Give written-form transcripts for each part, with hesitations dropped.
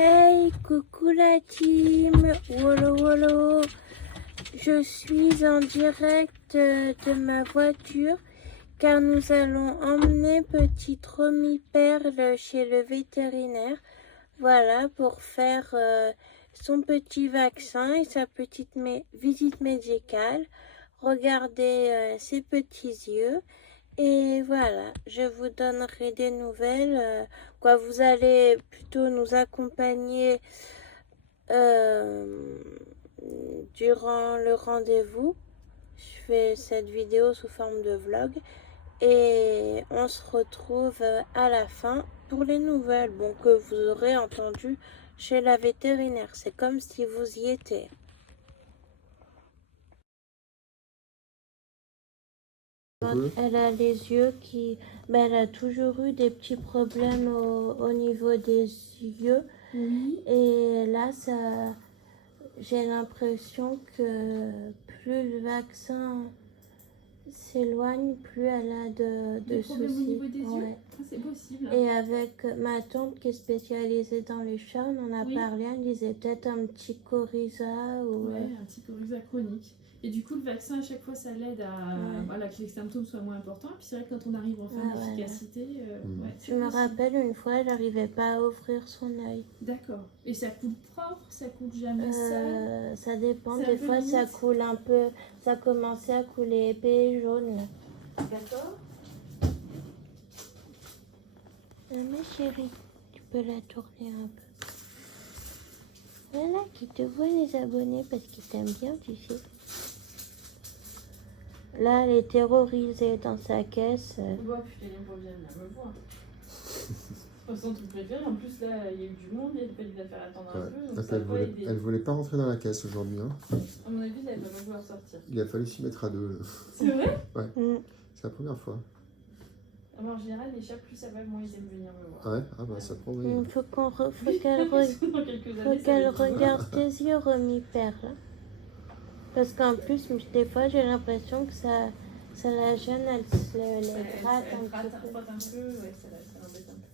Hey, coucou la team, wolo wolo. Je suis en direct de ma voiture car nous allons emmener petite Romy Perle chez le vétérinaire. Voilà, pour faire son petit vaccin et sa petite visite médicale. Regardez ses petits yeux. Et voilà, je vous donnerai des nouvelles. Vous allez plutôt nous accompagner durant le rendez-vous. Je fais cette vidéo sous forme de vlog. Et on se retrouve à la fin pour les nouvelles que vous aurez entendues chez la vétérinaire. C'est comme si vous y étiez. Elle a les yeux qui... elle a toujours eu des petits problèmes au niveau des yeux. Oui. Et là, j'ai l'impression que plus le vaccin s'éloigne, plus elle a de problèmes soucis. Au niveau des yeux. Ah, c'est possible. Et avec ma tante qui est spécialisée dans les chats, on en a parlé, elle disait peut-être un petit coryza ou... Ouais, un petit coryza chronique. Et du coup, le vaccin, à chaque fois, ça l'aide à que les symptômes soient moins importants. Et puis c'est vrai que quand on arrive en fin d'efficacité... je me rappelle une fois, elle n'arrivait pas à ouvrir son œil. D'accord. Et ça coule propre? Ça coule jamais sale? Ça dépend. Des fois, ça coule un peu... Ça commençait à couler épais et jaune. D'accord. Mais chérie, tu peux la tourner un peu. Voilà, qui te voit les abonnés parce qu'ils t'aiment bien, tu sais. Là, elle est terrorisée dans sa caisse. Ouais, putain, il faut bien me voir. C'est son truc préféré. En plus, là, il y a eu du monde, il a fallu la faire attendre un peu. Donc elle voulait pas rentrer dans la caisse aujourd'hui. Hein. À mon avis, elle va pas vouloir sortir. Il a fallu s'y mettre à deux. C'est vrai? Ouais. C'est la première fois. Alors, en général, les chats, plus ça va, moins ils aiment venir me voir. Ah ouais? Ah bah ça promet. Il faut qu'elle regarde tes yeux, Romy Perle. Parce qu'en plus, des fois, j'ai l'impression que ça la gêne, elle se les gratte un peu. Ouais, ça l'embête un peu.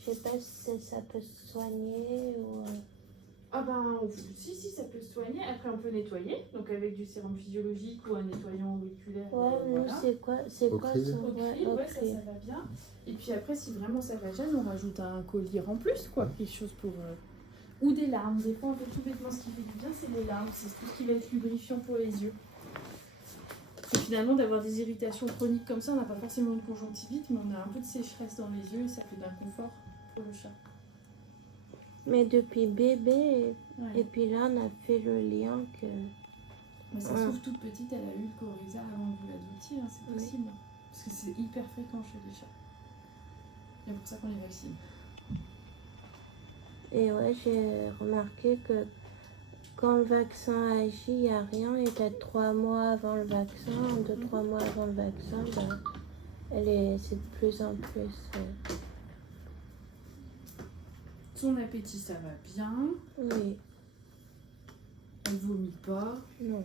Je sais pas si ça peut se soigner ou... Ah ben, si, ça peut se soigner. Après, on peut nettoyer. Donc, avec du sérum physiologique ou un nettoyant auriculaire. Nous, c'est quoi son... Ouais, ça va bien. Et puis après, si vraiment ça va gêne, on rajoute un collier en plus, quoi. Quelque chose pour... Ou des larmes. Des fois, en fait, tout bêtement, ce qui fait du bien, c'est les larmes. C'est tout ce qui va être lubrifiant pour les yeux. Et finalement, d'avoir des irritations chroniques comme ça, on n'a pas forcément de conjonctivite, mais on a un peu de sécheresse dans les yeux et ça fait d'inconfort pour le chat. Mais depuis bébé, et puis là, on a fait le lien que... Mais ça se trouve, toute petite, elle a eu le coryza avant que vous l'adoptiez, hein, c'est possible. Parce que c'est hyper fréquent chez les chats. C'est pour ça qu'on les vaccine. Et ouais, j'ai remarqué que quand le vaccin agit, il n'y a rien. Et peut-être 3 mois avant le vaccin, 2-3 mois avant le vaccin, c'est de plus en plus... Son appétit, ça va bien. Oui. Elle vomit pas. Non.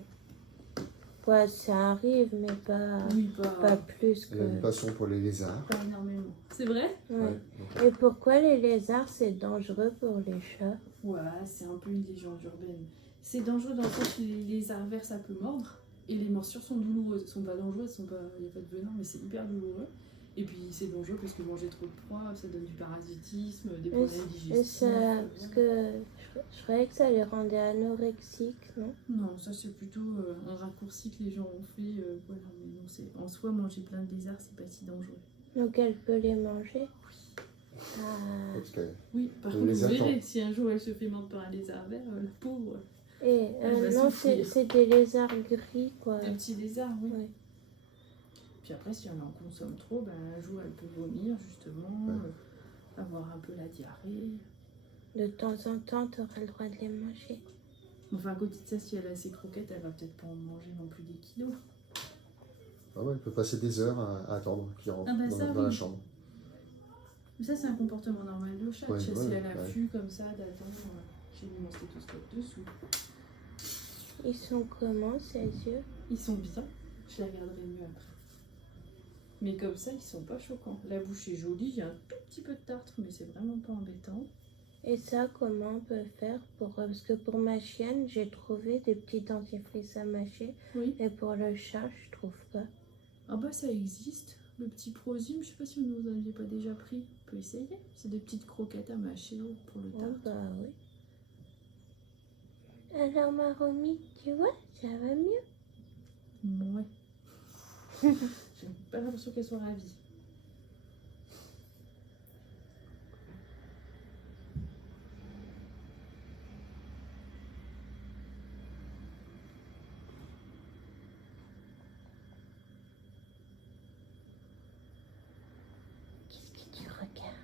Ouais, ça arrive, mais pas plus que... Elle a une passion pour les lézards. Pas énormément. C'est vrai? Ouais. Et pourquoi les lézards, c'est dangereux pour les chats? Ouais, c'est un peu une légende urbaine. C'est dangereux dans le sens que les lézards verts, ça peut mordre. Et les morsures sont douloureuses. Elles sont pas dangereuses, il n'y a pas de venin, mais c'est hyper douloureux. Et puis c'est dangereux parce que manger trop de proie, ça donne du parasitisme, des problèmes digestifs. Parce que je croyais que ça les rendait anorexiques, non? Non, ça c'est plutôt un raccourci que les gens ont fait. Voilà, mais non, en soi, manger plein de lézards, c'est pas si dangereux. Donc elle peut les manger? Oui, par contre, vous verrez, si un jour elle se fait mordre par un lézard vert, la pauvre. Et non, c'est des lézards gris, quoi. Des petits lézards, oui. Puis après, si on en consomme trop, un jour elle peut vomir, justement, avoir un peu la diarrhée. De temps en temps, tu auras le droit de les manger. Enfin, à côté de ça, si elle a ses croquettes, elle va peut-être pas en manger non plus des kilos. Ah ouais, elle peut passer des heures à attendre qu'il rentre dans la chambre. Mais ça, c'est un comportement normal de chat. Si elle affût comme ça, d'attendre, j'ai mis mon stéthoscope dessous. Ils sont comment, ces yeux? Ils sont bien. Je les regarderai mieux après. Mais comme ça, ils sont pas choquants. La bouche est jolie, il y a un tout petit peu de tartre, mais c'est vraiment pas embêtant. Et ça, comment on peut faire pour... Parce que pour ma chienne, j'ai trouvé des petits dentifrices à mâcher. Oui. Et pour le chat, je trouve pas. Ah bah ça existe. Le petit Prosium, je sais pas si vous n'aviez pas déjà pris. On peut essayer. C'est des petites croquettes à mâcher pour le Oh, tarte. bah oui. Alors, ma Romy, tu vois, ça va mieux. Ouais. J'ai pas l'impression qu'elle soit ravie. Qu'est-ce que tu regardes?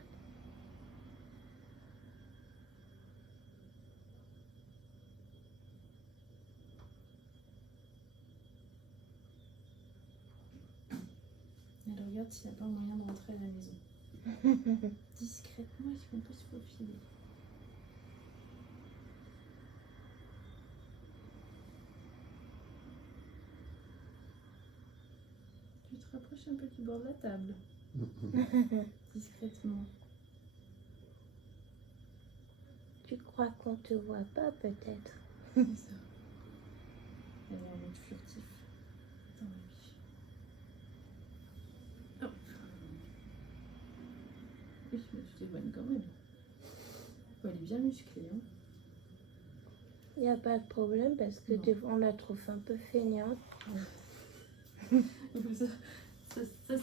Elle regarde s'il n'y a pas moyen de rentrer à la maison. Discrètement, est-ce qu'on peut se faufiler? Tu te rapproches un peu du bord de la table. Discrètement. Tu crois qu'on te voit pas, peut-être? C'est ça. Elle est en mode furtif. Attends, oui. Hop. Oui, mais tu t'es bonne quand même. Elle est bien musclée. Hein. Il n'y a pas de problème parce que Non. des fois, on la trouve un peu feignante. Ça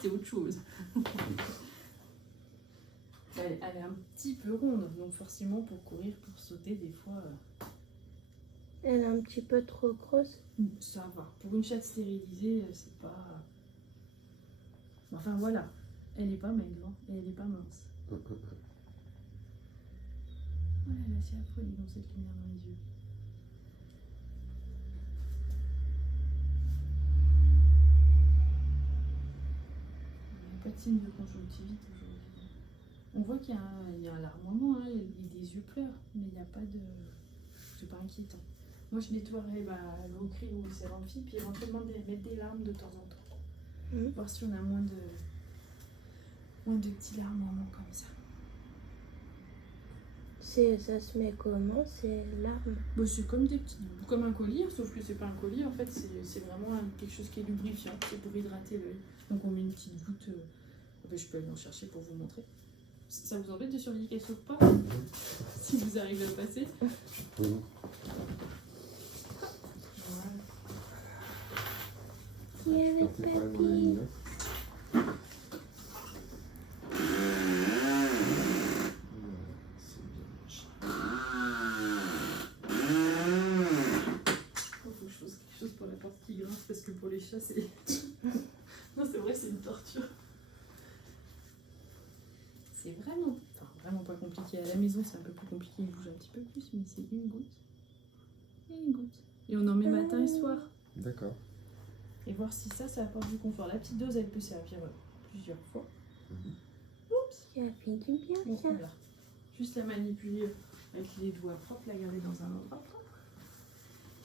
c'est autre chose. Elle est un petit peu ronde, donc forcément pour courir, pour sauter, des fois, Elle est un petit peu trop grosse. ça va. Pour une chatte stérilisée, c'est pas... Enfin voilà, elle est pas maigre, hein, et elle est pas mince. Oh là là, c'est affreux, dis donc, cette lumière dans les yeux. Il n'y a pas de signe de conjonctivite aujourd'hui. On voit qu'il y a un larmoiement, hein, des yeux pleurent, mais il n'y a pas de... C'est pas inquiétant. Moi, je nettoierai l'eau cri ou le sérum-fille, puis éventuellement mettre des larmes de temps en temps. Voir si on a moins de petits larmoiements comme ça. Ça se met comment, ces larmes? Bah, c'est comme comme un collier, sauf que c'est pas un collier, en fait, c'est vraiment quelque chose qui est lubrifiant, c'est pour hydrater l'œil. Donc on met une petite goutte, je peux aller en chercher pour vous montrer. Ça vous embête de surveiller qu'elle saute pas? Si vous arrivez à le passer. Oui. Voilà. Qui est avec Petit problème, papy? on a mis, hein. Faut que je fasse quelque chose pour la porte qui grince, parce que pour les chats, c'est... Non, c'est vrai, c'est une torture. C'est vraiment pas compliqué. À la maison, c'est un peu plus compliqué, il bouge un petit peu plus, mais c'est une goutte. Et une goutte. Et on en met matin et soir. D'accord. Et voir si ça apporte du confort. La petite dose, elle peut servir plusieurs fois. Oups. Tu as fait du bien, Bon, ça. voilà. Juste la manipuler avec les doigts propres, la garder dans un endroit propre.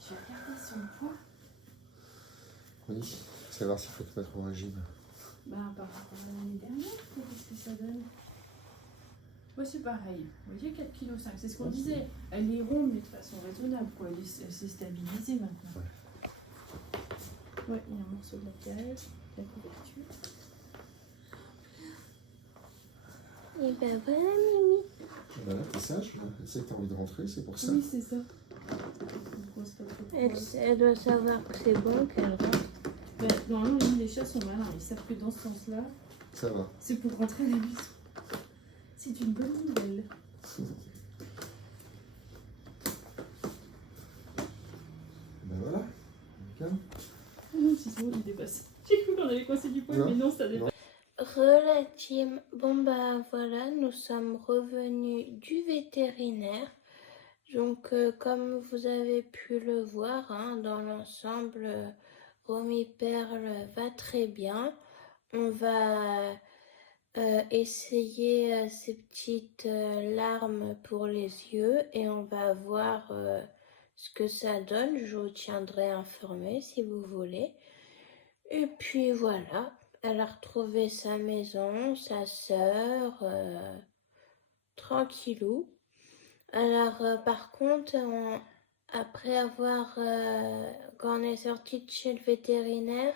Je vais regarder son poids. Oui, savoir s'il faut te mettre au régime. Par rapport à l'année dernière, qu'est-ce que ça donne? Ouais, c'est pareil. Vous voyez, 4,5 kg, c'est ce qu'on disait. Elle est ronde, mais de façon raisonnable, quoi. Elle s'est stabilisée maintenant. Ouais, il y a un morceau de la cage, de la couverture. Et ben voilà, Mimi. Voilà, t'es sage, elle sait que t'as envie de rentrer, c'est pour ça. Oui, c'est ça. Elle doit savoir que c'est bon, qu'elle rentre. Normalement, les chats sont malins. Ils savent que dans ce sens-là, Ça va. c'est pour rentrer à la maison. C'est une bonne nouvelle. Ben voilà, calme. Si souvent il dépasse. J'ai cru qu'on avait coincé du poil, mais non, ça dépasse. Relative. Bon bah voilà, nous sommes revenus du vétérinaire. Donc comme vous avez pu le voir, hein, dans l'ensemble, Romy Perle va très bien. On va essayer ces petites larmes pour les yeux et on va voir ce que ça donne. Je vous tiendrai informé si vous voulez. Et puis voilà, elle a retrouvé sa maison, sa sœur, tranquillou. Alors, par contre, après avoir, quand on est sorti de chez le vétérinaire,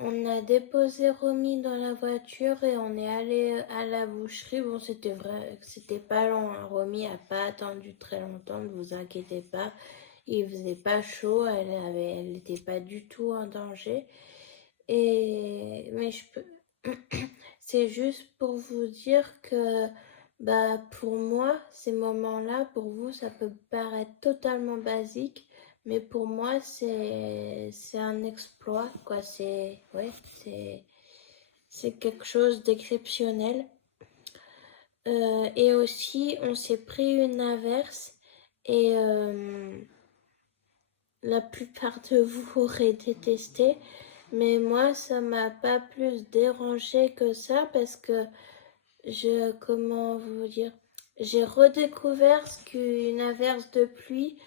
on a déposé Romy dans la voiture et on est allé à la boucherie. Bon, c'était vrai, c'était pas long, hein. Romy a pas attendu très longtemps, ne vous inquiétez pas. Il faisait pas chaud, elle était pas du tout en danger. Mais c'est juste pour vous dire que, bah, pour moi, ces moments-là, pour vous, ça peut paraître totalement basique, mais pour moi, c'est un exploit, quoi. C'est quelque chose d'exceptionnel. Et aussi, on s'est pris une averse et la plupart de vous auraient détesté, mais moi, ça m'a pas plus dérangé que ça parce que comment vous dire, j'ai redécouvert ce qu'une averse de pluie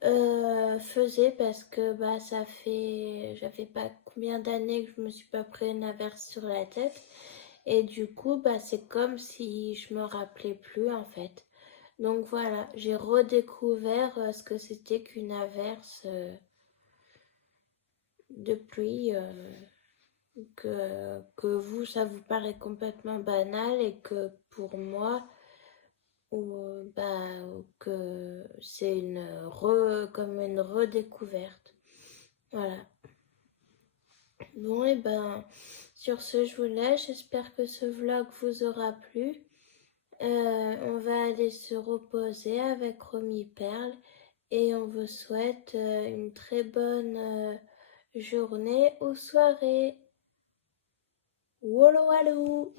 faisait parce que bah j'avais pas combien d'années que je me suis pas pris une averse sur la tête et du coup bah c'est comme si je me rappelais plus en fait. Donc voilà, j'ai redécouvert ce que c'était qu'une averse de pluie, que vous ça vous paraît complètement banal et que pour moi que c'est comme une redécouverte. Voilà. Bon, et ben, sur ce, je vous laisse. J'espère que ce vlog vous aura plu. On va aller se reposer avec Romy Perle et on vous souhaite une très bonne journée ou soirée. Wallo wallo!